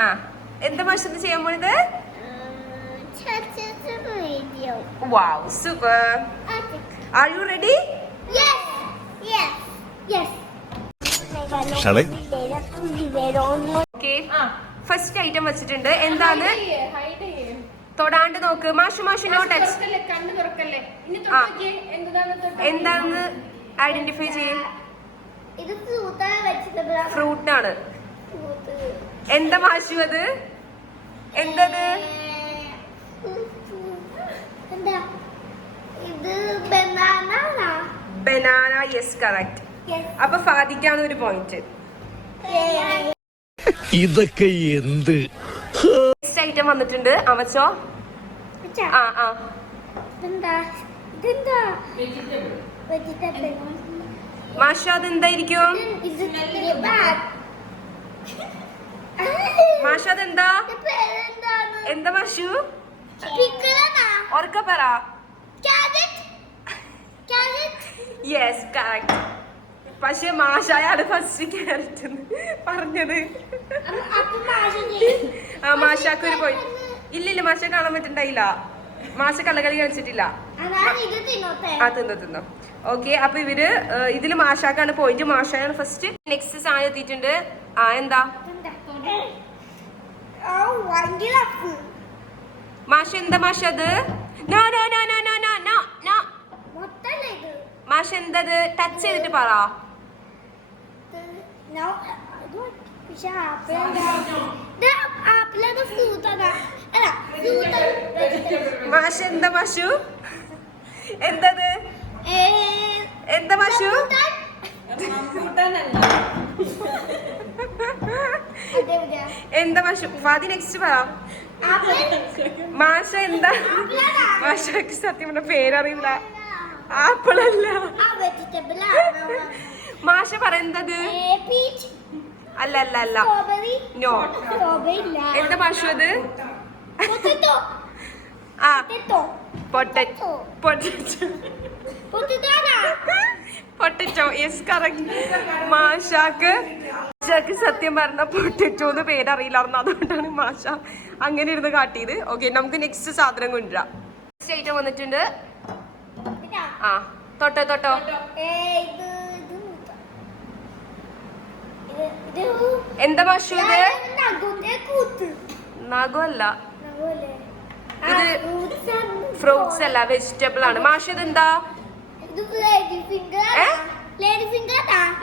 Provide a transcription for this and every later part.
ആ എന്താ മാഷ് എന്ത് ചെയ്യാൻ പോണത്? Wow, super. Are you ready? Yes. Okay. First item വെച്ചിട്ടുണ്ട്. എന്താണ്? തൊടാണ്ട് നോക്ക്. മാഷ് നോ ടച്ച്. എന്താണെന്ന് ഐഡന്റിഫൈ ചെയ്യും. ഫ്രൂട്ട് ആണ്. എന്താ മാഷു അത്? എന്തത്? ബനാന. Yes, correct. അപ്പൊ ഫാദിക്കാണ് ഒരു പോയിന്റ്. ഇതൊക്കെ എന്ത് ഐറ്റം വന്നിട്ടുണ്ട്. അമച്ചോ. മാഷ അതെന്തായിരിക്കും? മാഷ അതെന്താ? എന്താ മാഷു? ഓർക്ക പറ. Yes, correct. പക്ഷെ മാഷായാണ് ഫസ്റ്റ് ക്യാരറ്റ് പറഞ്ഞത്. ആ മാഷാക്ക് ഒരു പോയി. ഇല്ലില്ല, മാഷ കാണാൻ പറ്റുണ്ടായില്ല. മാഷ കള്ളകളി കളിച്ചിട്ടില്ല. ആ തിന്നോ. ഓക്കെ, അപ്പൊ ഇവര് ഇതില് മാഷാക്കാണ് പോയിന്റ്. മാഷായാണ് ഫസ്റ്റ്. നെക്സ്റ്റ് സാധനം എത്തിയിട്ടുണ്ട്. ആ എന്താ മാഷ? എന്താ മാഷ അത്? മാഷ എന്തത്? ടച്ച് ചെയ്തിട്ട് പറ. മാഷ എന്താ മാഷു? എന്തത്? എന്താ മാഷു? എന്താ മാഷു? ഫാദി നെക്സ്റ്റ് പറ. മാഷ എന്താ? മാഷക്ക് സത്യം പറഞ്ഞ പേരറിയില്ല. ആപ്പിൾ അല്ല. മാഷ പറയുന്നത് അല്ല. നോ. എന്താ മാഷു അത്? ആ പൊട്ടറ്റോ. Yes, correct. മാഷാക്ക് സത്യം പറഞ്ഞ പൊട്ടറ്റോ എന്ന് പേരറിയില്ലായിരുന്നു. അതുകൊണ്ടാണ് മാഷ അങ്ങനെ ഇരുന്ന് കാട്ടിയത്. ഓക്കെ, നമുക്ക് നെക്സ്റ്റ് സാധനം കൊണ്ടുവരാം. നെക്സ്റ്റ് ഐറ്റം വന്നിട്ടുണ്ട്. ആ തൊട്ടോ. എന്താ മാഷു ഇത്? നഖമല്ല. ഇത് ഫ്രൂട്ട്സ് അല്ല, വെജിറ്റബിൾ ആണ്. മാഷ ഇത് എന്താ?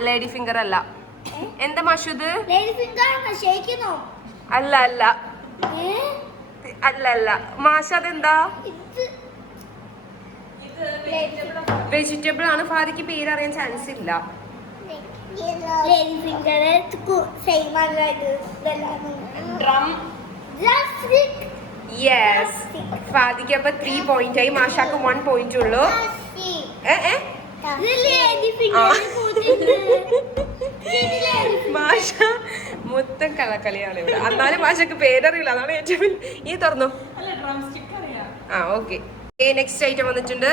ലേഡി ഫിംഗർ അല്ല. എന്താ മാഷു ഇത്? അല്ല. മാഷ അതെന്താ? വെജിറ്റബിൾ ആണ്. ഫാദിക്ക് പേരറിയാൻ ചാൻസ് ഇല്ല. യെസ്, ഫാദിക്ക് അപ്പൊ 3 പോയിന്റ് ആയി. മാഷാക്ക് 1 പോയിന്റ് ഉള്ളൂ. മാഷ മൊത്തം കളക്കളിയാണ് ഇവിടെ. എന്നാലും മാഷക്ക് പേരറിയില്ല, അതാണ് ഏറ്റവും. ഈ തുറന്നു. ആ ഓക്കെ, നെക്സ്റ്റ് ഐറ്റം വന്നിട്ടുണ്ട്.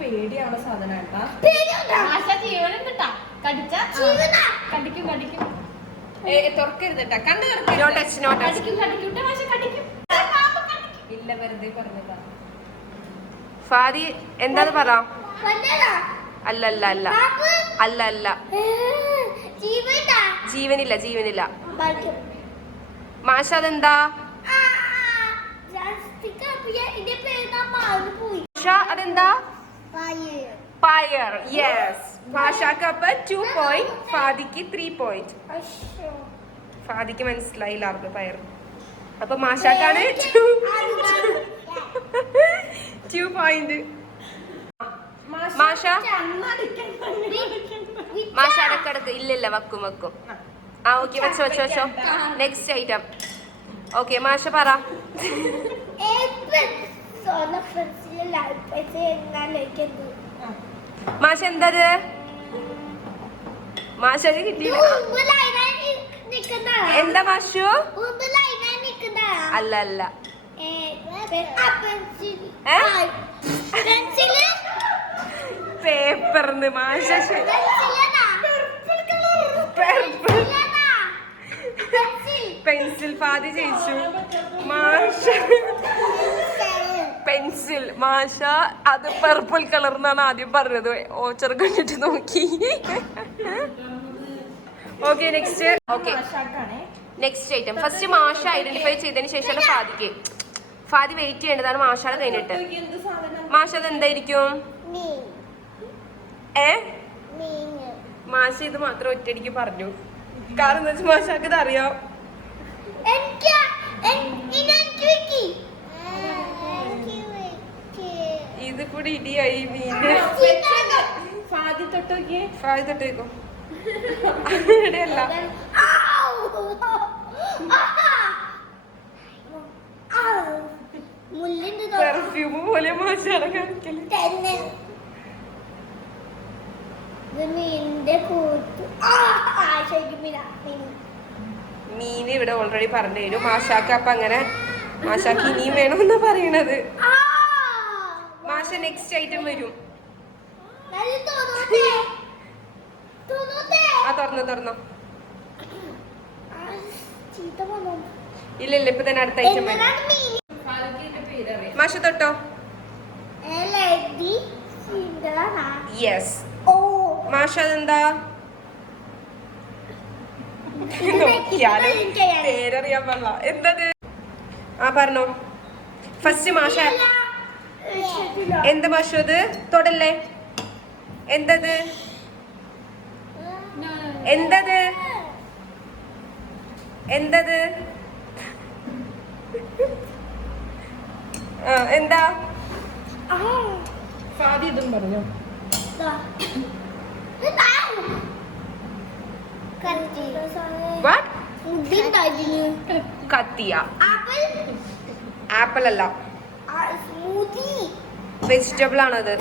പേടിയാണ് സാധനം. തുറക്കരുത് കേട്ടാ. കണ്ണ് ഇല്ല, വെറുതെ പറഞ്ഞതാ. ഫാദി എന്താന്ന് പറ. അല്ല. ജീവനില്ല. മാഷ അതെന്താ? അതെന്താ? പയർ. യെസ്, മാഷാക്ക് അപ്പൊ 2 പോയിന്റ്, ഫാദിക്ക് 3 പോയിന്റ്. ഫാദിക്ക് മനസ്സിലായില്ലായിരുന്നു പയർ. അപ്പൊ മാഷാക്കാണ് 2 പോയിന്റ്. മാഷ അടക്കടക്ക്. ഇല്ല, വെക്കും. ആ ഓക്കെ, വെച്ചോ. Next item. ഓക്കെ, മാഷ പറ. മാഷ എന്തത്? മാഷ കിട്ടിയില്ല. എന്താ മാഷു? അല്ല. പേപ്പറിന്. മാഷ പെൻസിൽ. ഫാദി ജയിച്ചു. മാഷ പെൻസിൽ. മാഷ അത് പർപ്പിൾ കളർ എന്നാണ് ആദ്യം പറഞ്ഞത്. ഓച്ചർ കണ്ടിട്ട് നോക്കി. Okay next. Okay next item. First മാഷ ഐഡന്റിഫൈ ചെയ്തതിന് ശേഷമാണ് ഫാദിക്ക്. ഫാദി വെയിറ്റ് ചെയ്യേണ്ടതാണ് മാഷാടെ കഴിഞ്ഞിട്ട്. മാഷ അത് എന്തായിരിക്കും? മാഷ ഇത് മാത്രം ഒറ്റയടിക്ക് പറഞ്ഞു. കാരണം എന്താ വെച്ചാൽ മാഷാക്ക് ഇത് അറിയാം. ഇത് കൂടി ഇടിയായി മീന്. ഫാദി തൊട്ടോക്കിയേ. ഫാദി തൊട്ടേക്കോ. ഇവിടെയല്ല. പെർഫ്യൂം പോലെ മാഷാടെ കാണിക്കല്. മീന് ഇവിടെ ഓൾറെഡി പറഞ്ഞു തരും മാഷാക്ക്. അപ്പൊ അങ്ങനെ മാഷാക്ക് ഇനിയും വേണമെന്നാ പറയണത്. മാഷ നെക്സ്റ്റ് ഐറ്റം വരും. ആ തുറന്നോ. ഇല്ല ഇപ്പൊ തന്നെ അടുത്ത ഐറ്റം വരും. മാഷ തൊട്ടോ. യെസ്. മാഷ അതെന്താ? നോക്കിയാലും പേരറിയാൻ പാടില്ല. എന്തത്? ആ പറഞ്ഞോ. ഫസ്റ്റ് മാഷ എന്ത് മാഷ അത്? തൊടല്ലേ. എന്തത്? എന്താ? ഫാദി ഇതും പറഞ്ഞോ. കത്തിയ. ആപ്പിൾ അല്ല, വെജിറ്റബിൾ ആണത്.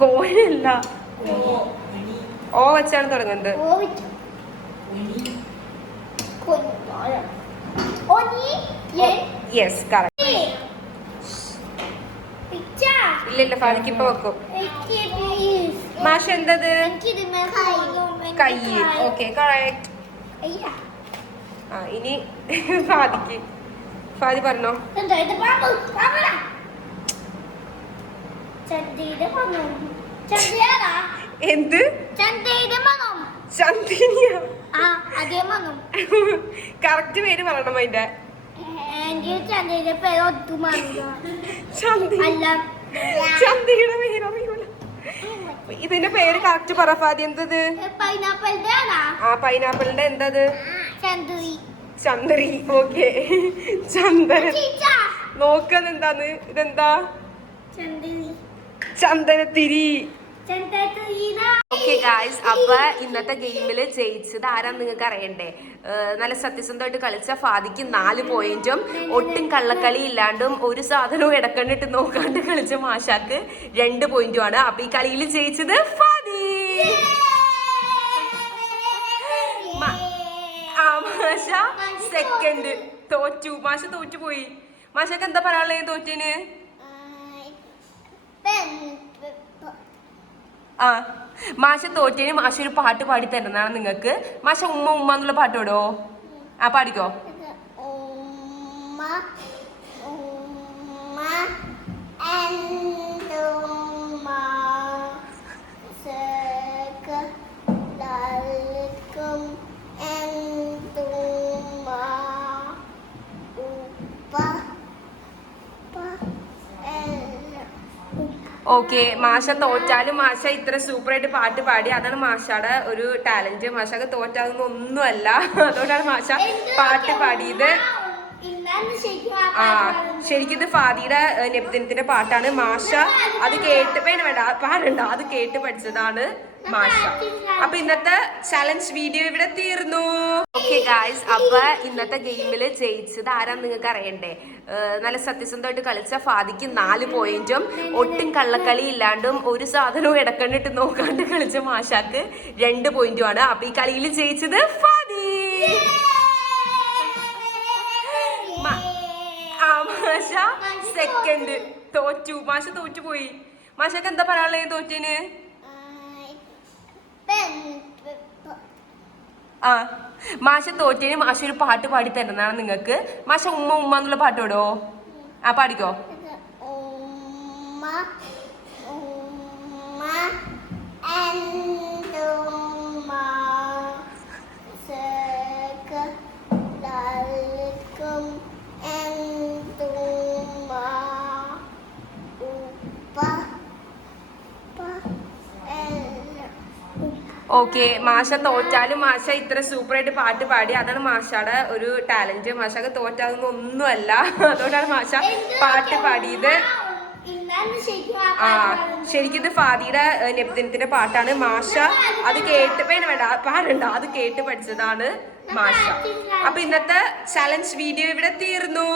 കോഴല്ല. ഓ വെച്ചാണ് തുടങ്ങുന്നത്. Yes correct. ഇല്ല ഫാദിക്ക് ഇപ്പൊ വെക്കും. മാഷ എന്തത്? കൈ. Okay correct. ആ ഇനി ഫാദിക്ക്. ഫാദി പറഞ്ഞോ. എന്ത്? ചന്ദിനിയ. കറക്റ്റ് പേര് പറയണം അതിന്റെ. ചന്ദിയുടെ പേര് അറിയൂല. ഇതിന്റെ പേര് കറക്റ്റ് പറ ഫാദി. എന്തത്? ആ പൈനാപ്പിളിന്റെ എന്തത്? ചന്ദ്രി. ഓക്കെ ചന്ദന. നോക്കുന്നത് എന്താന്ന്? ഇതെന്താ? ചന്ദനത്തിരി. ഓക്കെ ഗായ്സ്, അപ്പൊ ഇന്നത്തെ ഗെയിമില് ജയിച്ചത് ആരാന്ന് നിങ്ങൾക്ക് അറിയണ്ടേ? നല്ല സത്യസന്ധമായിട്ട് കളിച്ച ഫാദിക്ക് 4 പോയിന്റും ഒട്ടും കള്ളക്കളി ഇല്ലാണ്ടും ഒരു സാധനവും ഇടക്കണ്ടിട്ട് നോക്കാണ്ട് കളിച്ച മാഷാക്ക് 2 പോയിന്റുമാണ്. അപ്പൊ ഈ കളിയിൽ ജയിച്ചത് ഫാദി. മാഷ സെക്കൻഡ് തോറ്റു. മാഷ തോറ്റുപോയി. മാഷക്ക് എന്താ പറയാനുള്ളത് തോറ്റിന്? ആ മാഷ തോറ്റേന് മാഷ ഒരു പാട്ട് പാടി തരുന്നതാണ് നിങ്ങൾക്ക്. മാഷ ഉമ്മ ഉമ്മ എന്നുള്ള പാട്ട് പാടോ? ആ പാടിക്കോ. ഓക്കെ മാഷ തോറ്റാലും മാഷ ഇത്ര സൂപ്പറായിട്ട് പാട്ട് പാടി. അതാണ് മാഷയുടെ ഒരു ടാലന്റ്. മാഷക്ക് തോറ്റാതൊന്നും ഒന്നുമല്ല, അതുകൊണ്ടാണ് മാഷ പാട്ട് പാടിയത്. ആ ശരിക്കും ഇത് ഫാദിയുടെ നബിദിനത്തിന്റെ പാട്ടാണ്. മാഷ അത് കേട്ട് വേണ്ട പാടണ്ട, അത് കേട്ട് പഠിച്ചതാണ് മാഷ. അപ്പൊ ഇന്നത്തെ ചലഞ്ച് വീഡിയോ ഇവിടെ തീർന്നു. ഓക്കെ ഗായ്സ്, അപ്പൊ ഇന്നത്തെ ഗെയിമില് ജയിച്ചത് ആരാന്ന് നിങ്ങൾക്ക് അറിയണ്ടേ? നല്ല സത്യസന്ധമായിട്ട് കളിച്ച ഫാദിക്ക് 4 പോയിന്റും ഒട്ടും കള്ളക്കളി ഇല്ലാണ്ടും ഒരു സാധനവും ഇടക്കണ്ടിട്ട് നോക്കാണ്ട് കളിച്ച മാഷാക്ക് 2 പോയിന്റുമാണ്. അപ്പൊ ഈ കളിയിൽ ജയിച്ചത് ഫാദി. മാഷ സെക്കൻഡ് തോറ്റു. മാഷ തോറ്റുപോയി. മാഷക്ക് എന്താ പറയാനുള്ളത് തോറ്റിന്? ആ മാഷ തോറ്റേന് മാഷ ഒരു പാട്ട് പാടി തരുന്നതാണ് നിങ്ങൾക്ക്. മാഷ ഉമ്മ ഉമ്മ എന്നുള്ള പാട്ട് പാടോ? ആ പാടിക്കോ. ഓക്കെ, മാഷ തോറ്റാലും മാഷ ഇത്ര സൂപ്പറായിട്ട് പാട്ട് പാടി. അതാണ് മാഷയുടെ ഒരു ടാലന്റ്. മാഷക്ക് തോറ്റാതൊന്നും ഒന്നുമല്ല, അതുകൊണ്ടാണ് മാഷ പാട്ട് പാടിയത്. ആ ശരിക്കും ഇത് ഫാദിയുടെ നബിദിനത്തിന്റെ പാട്ടാണ്. മാഷ അത് കേട്ട് വേണ്ട പാടണ്ട, അത് കേട്ട് പഠിച്ചതാണ് മാഷ. അപ്പൊ ഇന്നത്തെ ചലഞ്ച് വീഡിയോ ഇവിടെ തീർന്നു.